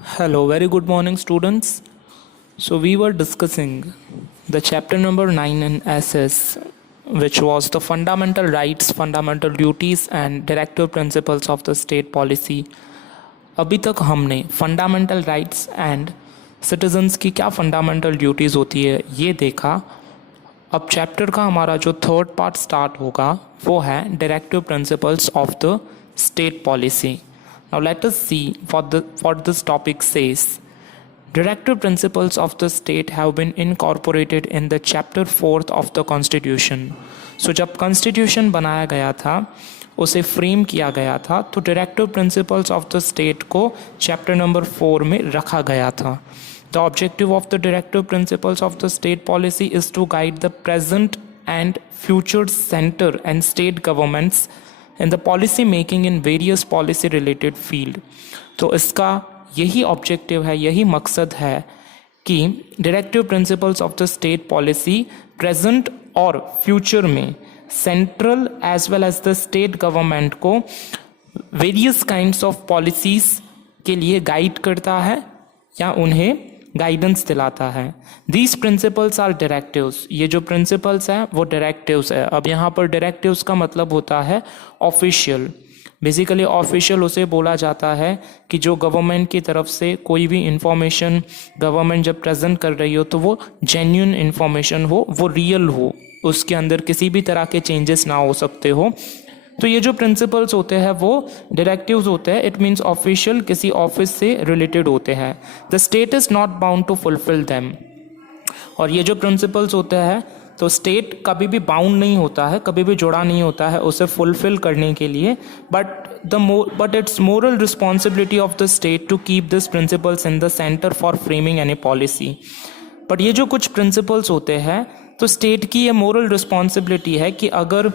Hello, very good morning, students. So, we were discussing the chapter number 9 in SS, which was the fundamental rights, fundamental duties, and directive principles of the state policy. अभी तक हमने fundamental rights and citizens की क्या fundamental duties होती है ये देखा. अब चैप्टर का हमारा जो थर्ड पार्ट स्टार्ट होगा वो है directive principles of the state policy. Now let us see what this topic says. Directive principles of the state have been incorporated in the chapter 4th of the constitution. So जब constitution बनाया गया था उसे frame किया गया था तो directive principles of the state को चैप्टर नंबर 4 में रखा गया था. The objective of the directive principles of the state policy is to guide the present and future center and state governments in the policy making in various policy related field. तो इसका यही objective है, यही मकसद है कि directive principles of the state policy present और future में central as well as the state government को वेरियस काइंड्स ऑफ पॉलिसीज के लिए गाइड करता है या उन्हें गाइडेंस दिलाता है. These principles are directives. ये जो प्रिंसिपल्स हैं वो डायरेक्टिव्स है. अब यहाँ पर डायरेक्टिव्स का मतलब होता है ऑफिशियल. बेसिकली ऑफिशियल उसे बोला जाता है कि जो गवर्नमेंट की तरफ से कोई भी इंफॉर्मेशन गवर्नमेंट जब प्रेजेंट कर रही हो तो वो जेन्युइन इंफॉर्मेशन हो, वो रियल हो, उसके अंदर किसी भी तरह के चेंजेस ना हो सकते हो. तो ये जो प्रिंसिपल्स होते हैं वो डायरेक्टिव्स होते हैं. इट मीन्स ऑफिशियल, किसी ऑफिस से रिलेटेड होते हैं. The state is not bound to fulfil them. और ये जो प्रिंसिपल्स होते हैं तो स्टेट कभी भी बाउंड नहीं होता है, कभी भी जुड़ा नहीं होता है उसे फुलफिल करने के लिए. But it's moral responsibility of the state to keep this principles in the centre for framing any policy. But ये जो कुछ प्रिंसिपल्स होते हैं तो स्टेट की ये मोरल रिस्पॉन्सिबिलिटी है कि अगर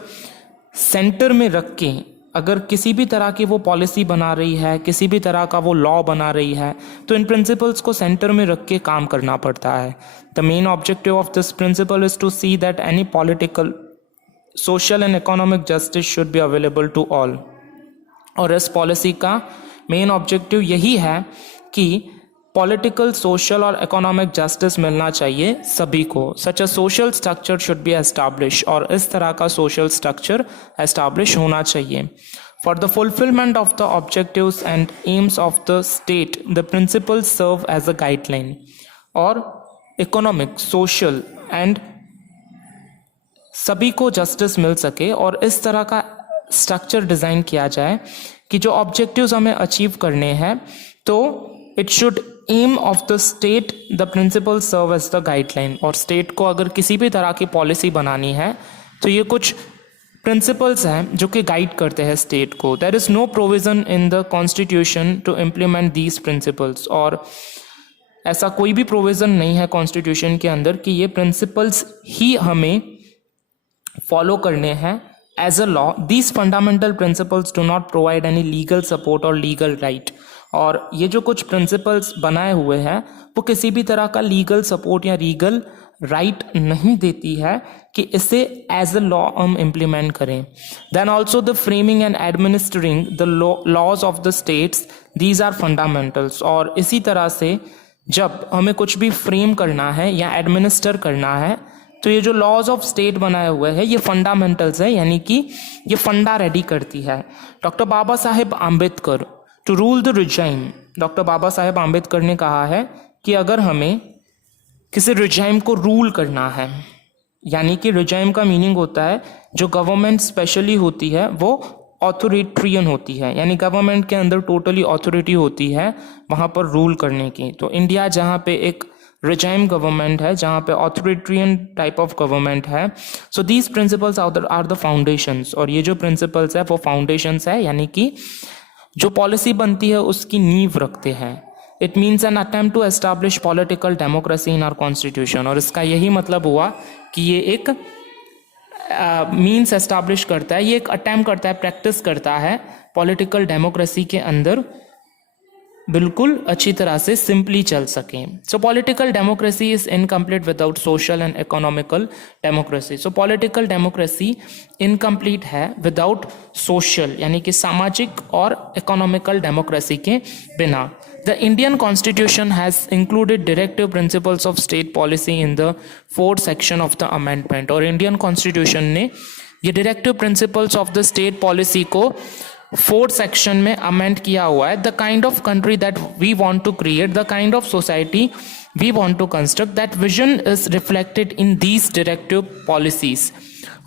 सेंटर में रख के अगर किसी भी तरह की वो पॉलिसी बना रही है, किसी भी तरह का वो लॉ बना रही है, तो इन प्रिंसिपल्स को सेंटर में रख के काम करना पड़ता है. The main objective of this principle is to see that any political, social and economic justice should be available to all. और इस पॉलिसी का मेन ऑब्जेक्टिव यही है कि पॉलिटिकल, सोशल और इकोनॉमिक जस्टिस मिलना चाहिए सभी को. Such a social structure should be establish. और इस तरह का सोशल स्ट्रक्चर एस्टैब्लिश होना चाहिए. For the fulfilment of the objectives and aims of the state the principles serve as a guideline. और इकोनॉमिक, सोशल एंड सभी को जस्टिस मिल सके और इस तरह का स्ट्रक्चर डिज़ाइन किया जाए कि जो ऑब्जेक्टिव्स हमें अचीव करने हैं तो it should aim of the state the principle serve as the guideline. और स्टेट को अगर किसी भी तरह की पॉलिसी बनानी है तो ये कुछ प्रिंसिपल्स हैं जो कि गाइड करते हैं स्टेट को. There is no provision in the constitution to implement these principles. और ऐसा कोई भी प्रोविज़न नहीं है कॉन्स्टिट्यूशन के अंदर कि ये प्रिंसिपल्स ही हमें फॉलो करने हैं as a law. These fundamental principles do not provide any legal support और लीगल राइट. और ये जो कुछ प्रिंसिपल्स बनाए हुए हैं वो किसी भी तरह का लीगल सपोर्ट या लीगल राइट नहीं देती है कि इसे एज अ लॉ हम इम्प्लीमेंट करें. Then also the framing and administering the laws of the states, these are fundamentals. और इसी तरह से जब हमें कुछ भी फ्रेम करना है या एडमिनिस्टर करना है तो ये जो लॉज ऑफ स्टेट बनाए हुए हैं ये फंडामेंटल्स है, यानी कि ये फंडा रेडी करती है. Doctor Baba Saheb Ambedkar to rule the regime. Doctor Baba Saheb Ambedkar ने कहा है कि अगर हमें किसी रिजाइम को रूल करना है, यानी कि रिजाइम का मीनिंग होता है जो गवर्नमेंट स्पेशली होती है वो ऑथोरिटेरियन होती है, यानी गवर्नमेंट के अंदर टोटली ऑथोरिटी होती है वहाँ पर रूल करने की. तो इंडिया जहाँ पे एक रिजाइम गवर्नमेंट है, जहाँ पे ऑथोरिटेरियन टाइप ऑफ गवर्नमेंट है, so these principles are the foundations. और ये जो प्रिंसिपल्स है वो फाउंडेशंस है, यानी कि जो पॉलिसी बनती है उसकी नींव रखते हैं. It means an attempt to establish political democracy in our constitution. और इसका यही मतलब हुआ कि ये एक मीन्स एस्टैब्लिश करता है, ये एक अटेम्प्ट करता है, प्रैक्टिस करता है पॉलिटिकल डेमोक्रेसी के अंदर बिल्कुल अच्छी तरह से सिंपली चल सकें. सो political democracy is incomplete without social and economical democracy. So political democracy incomplete है विदाउट सोशल यानी कि सामाजिक और इकोनॉमिकल डेमोक्रेसी के बिना. The Indian Constitution has included directive principles of state policy in the fourth section of the amendment. और Indian Constitution ने ये directive principles of the state policy को फोर्थ सेक्शन में अमेंड किया हुआ है. The kind of country that we want to create, the kind of society we want to construct, that vision is reflected in these directive policies.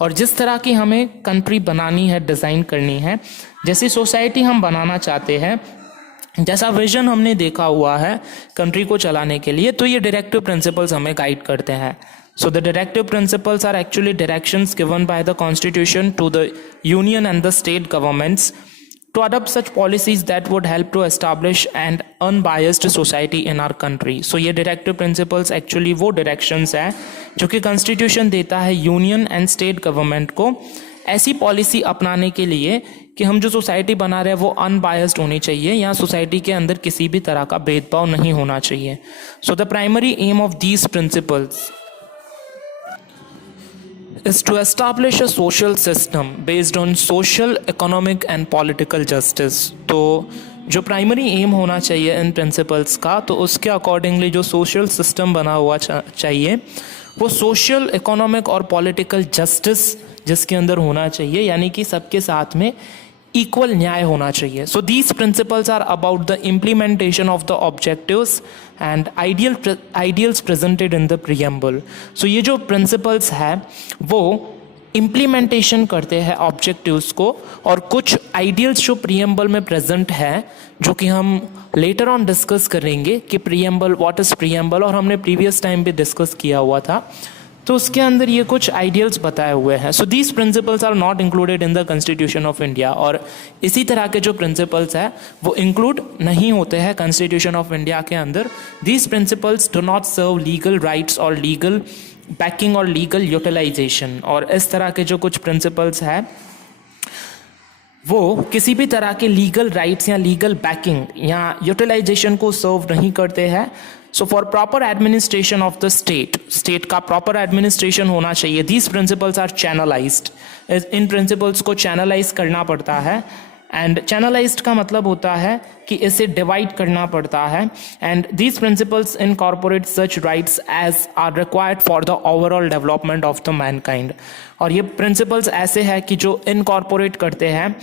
और जिस तरह की हमें कंट्री बनानी है, डिज़ाइन करनी है, जैसी सोसाइटी हम बनाना चाहते हैं, जैसा विजन हमने देखा हुआ है कंट्री को चलाने के लिए, तो ये डायरेक्टिव प्रिंसिपल्स हमें गाइड करते हैं. So the directive principles are actually directions given by the Constitution to the union and the state governments to adopt such policies that would help to establish an unbiased society in our country. So ये directive principles actually वो directions है जो कि Constitution देता है union and state government को ऐसी policy अपनाने के लिए कि हम जो सोसाइटी बना रहे हैं वो अनबायस्ड होनी चाहिए, यहाँ सोसाइटी के अंदर किसी भी तरह का भेदभाव नहीं होना चाहिए. So the primary aim of these principles is to establish a social system based on social, economic and political justice. तो जो प्राइमरी एम होना चाहिए इन प्रिंसिपल्स का, तो उसके अकॉर्डिंगली जो सोशल सिस्टम बना हुआ चाहिए वो सोशल, इकोनॉमिक और पॉलिटिकल जस्टिस जिसके अंदर होना चाहिए, यानी कि सबके साथ में इक्वल न्याय होना चाहिए. So these principles are about the implementation of the objectives and ideals presented in the preamble. So ये जो प्रिंसिपल्स है वो इम्प्लीमेंटेशन करते हैं ऑब्जेक्टिव्स को, और कुछ आइडियल्स जो प्रीएम्बल में प्रेजेंट है जो कि हम लेटर ऑन डिस्कस करेंगे कि प्रीएम्बल, व्हाट इज प्रीएम्बल, और हमने प्रीवियस टाइम भी डिस्कस किया हुआ था, तो उसके अंदर ये कुछ आइडियल्स बताए हुए हैं. So these principles are not included in the constitution of India. और इसी तरह के जो प्रिंसिपल्स है वो इंक्लूड नहीं होते हैं कॉन्स्टिट्यूशन ऑफ इंडिया के अंदर. These principles do not serve legal rights और लीगल बैकिंग और लीगल यूटिलाइजेशन. और इस तरह के जो कुछ प्रिंसिपल्स हैं वो किसी भी तरह के लीगल राइट्स या लीगल बैकिंग या यूटिलाइजेशन को सर्व नहीं करते हैं. So for proper administration of the state का प्रॉपर एडमिनिस्ट्रेशन होना चाहिए. These principles are channelised. इन प्रिंसिपल्स को चैनलाइज करना पड़ता है. एंड चैनलाइज्ड का मतलब होता है कि इसे डिवाइड करना पड़ता है. And these principles incorporate such rights as are required for the overall development of the mankind. और ये प्रिंसिपल्स ऐसे हैं कि जो इनकॉर्पोरेट करते हैं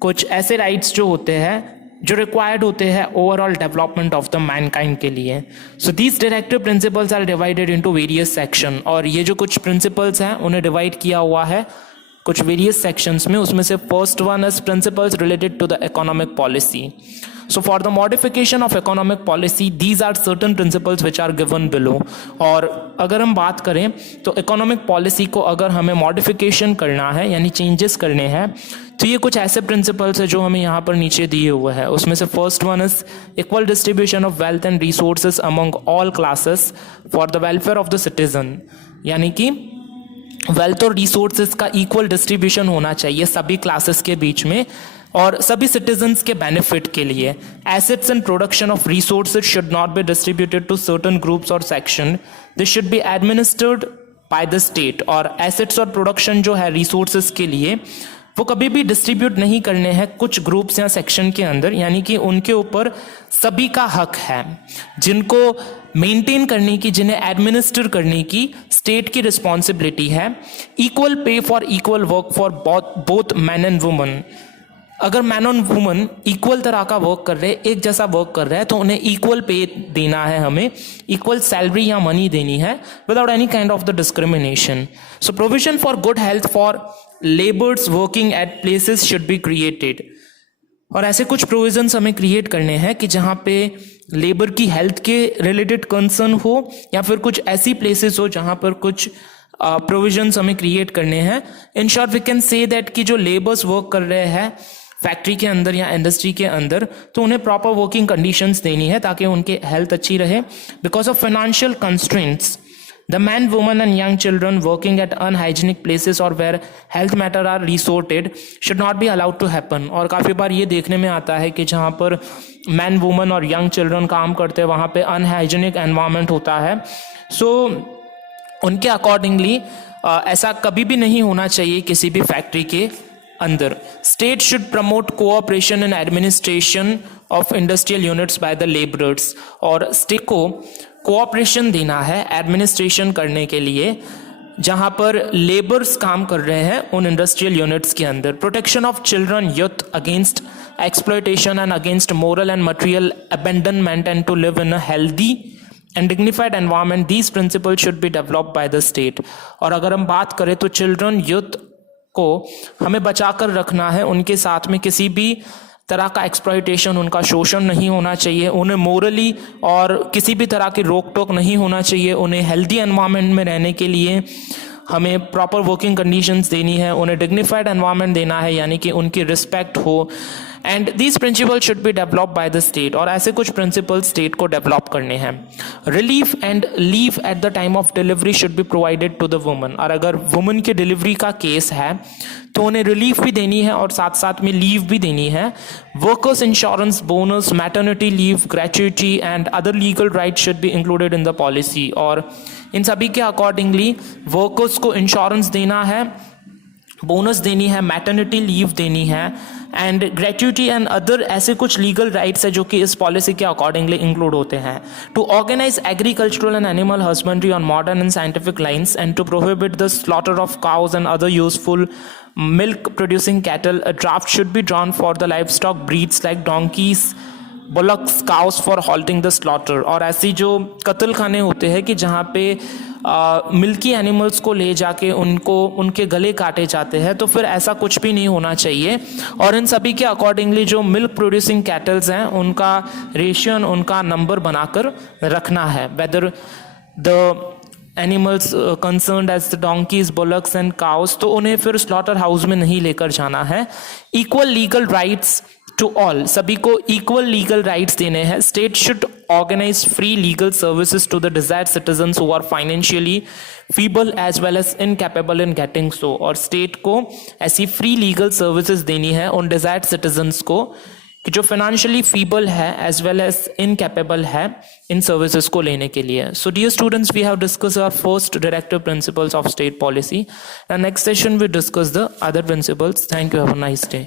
कुछ ऐसे राइट्स जो होते हैं जो रिक्वायर्ड होते हैं overall development of the mankind के लिए. So these directive principles are divided into various section. और ये जो कुछ प्रिंसिपल्स हैं उन्हें डिवाइड किया हुआ है कुछ वेरियस सेक्शंस में. उसमें से first one is principles related to the economic policy. So for the modification of economic policy, these are certain principles which are given below. और अगर हम बात करें तो इकोनॉमिक पॉलिसी को अगर हमें मॉडिफिकेशन करना है यानी चेंजेस करने हैं, तो ये कुछ ऐसे प्रिंसिपल्स है जो हमें यहाँ पर नीचे दिए हुए हैं. उसमें से first one is equal distribution of wealth and resources among all classes for the welfare of the citizen. यानी कि वेल्थ और रिसोर्सेज का इक्वल डिस्ट्रीब्यूशन होना चाहिए सभी क्लासेस के बीच में और सभी सिटीजन्स के बेनिफिट के लिए. Assets and production of resources should not be distributed to certain groups or section. This should be administered by the state. और एसेट्स और प्रोडक्शन जो है रिसोर्सेज के लिए वो कभी भी डिस्ट्रीब्यूट नहीं करने हैं कुछ ग्रुप्स या सेक्शन के अंदर, यानी कि उनके ऊपर सभी का हक है. जिनको मेंटेन करने की, जिन्हें एडमिनिस्टर करने की स्टेट की रिस्पॉन्सिबिलिटी है. Equal pay for equal work for both man and woman. अगर मैन और वुमन इक्वल तरह का वर्क कर रहे हैं, एक जैसा वर्क कर रहे हैं, तो उन्हें इक्वल पे देना है, हमें इक्वल सैलरी या मनी देनी है without any kind of the discrimination. So provision for good health for labours working at places should be created. और ऐसे कुछ प्रोविजंस हमें क्रिएट करने हैं कि जहाँ पे लेबर की हेल्थ के रिलेटेड कंसर्न हो या फिर कुछ ऐसी प्लेसेस हो जहाँ पर कुछ प्रोविजंस हमें क्रिएट करने हैं. In short we can say that कि जो लेबर्स वर्क कर रहे हैं फैक्ट्री के अंदर या इंडस्ट्री के अंदर, तो उन्हें प्रॉपर वर्किंग कंडीशंस देनी है ताकि उनकी हेल्थ अच्छी रहे. Because of financial constraints The men, women and young children working at unhygienic places or where health matter are resorted should not be allowed to happen. और काफ़ी बार ये देखने में आता है कि जहाँ पर मैन, वुमन और यंग चिल्ड्रन काम करते हैं वहाँ पे अनहाइजीनिक एनवायरनमेंट होता है. सो उनके अकॉर्डिंगली ऐसा कभी भी नहीं होना चाहिए किसी भी फैक्ट्री के अंदर. State should promote cooperation in administration of industrial units by the labourers. और स्टेट को कोऑपरेशन देना है एडमिनिस्ट्रेशन करने के लिए जहां पर लेबर्स काम कर रहे हैं उन इंडस्ट्रियल यूनिट्स के अंदर. Protection of children youth against exploitation and against moral and material abandonment and to live in a healthy and dignified environment. These principle should be developed by the state. और अगर हम बात करें तो children youth को हमें बचा कर रखना है. उनके साथ में किसी भी तरह का एक्सप्लॉयटेशन, उनका शोषण नहीं होना चाहिए. उन्हें मोरली और किसी भी तरह की रोक टोक नहीं होना चाहिए. उन्हें हेल्दी एनवायरनमेंट में रहने के लिए हमें प्रॉपर वर्किंग कंडीशंस देनी है. उन्हें डिग्निफाइड एनवायरनमेंट देना है यानी कि उनकी रिस्पेक्ट हो. And these principle should be developed by the state. और ऐसे कुछ प्रिंसिपल स्टेट को डेवलप करने हैं. Relief and leave at the time of delivery should be provided to the woman. और अगर वुमन की डिलीवरी का केस है तो उन्हें रिलीफ भी देनी है और साथ साथ में लीव भी देनी है. Workers insurance, bonus, maternity leave, gratuity and other legal right should be included in the policy. और इन सभी के अकॉर्डिंगली वर्कर्स को इंश्योरेंस देना है, बोनस देनी है, मैटरनिटी लीव देनी है एंड ग्रेच्युटी एंड अदर ऐसे कुछ लीगल राइट्स है जो कि इस पॉलिसी के अकॉर्डिंगली इंक्लूड होते हैं. To organise agricultural and animal husbandry on modern and scientific lines and to prohibit the slaughter of cows and other useful milk producing cattle. A draft should be drawn for the livestock breeds like donkeys, bullocks, cows for halting the slaughter. और ऐसी जो कत्ल खाने होते हैं कि जहाँ पे मिल्की एनिमल्स को ले जाके उनके गले काटे जाते हैं, तो फिर ऐसा कुछ भी नहीं होना चाहिए. और इन सभी के अकॉर्डिंगली जो मिल्क प्रोड्यूसिंग कैटल्स हैं उनका रेशियन, उनका नंबर बनाकर रखना है. Whether the animals concerned as the donkeys, bullocks and cows, तो उन्हें फिर स्लॉटर हाउस में नहीं लेकर जाना है. Equal legal rights to all, सभी को इक्वल लीगल राइट्स देने हैं. State should organise free legal services to the desired citizens who are financially feeble as well as incapable in getting so. और स्टेट को ऐसी फ्री लीगल सर्विसेज देनी है उन डिजायर्ड सिटीजन्स को कि जो फाइनेंशियली फीबल है एज वेल एज इनकैपेबल है इन सर्विसेज को लेने के लिए. So dear students, we have discuss our first directive principles of state policy. Next session we discuss the other principles. Thank you. Have a nice day.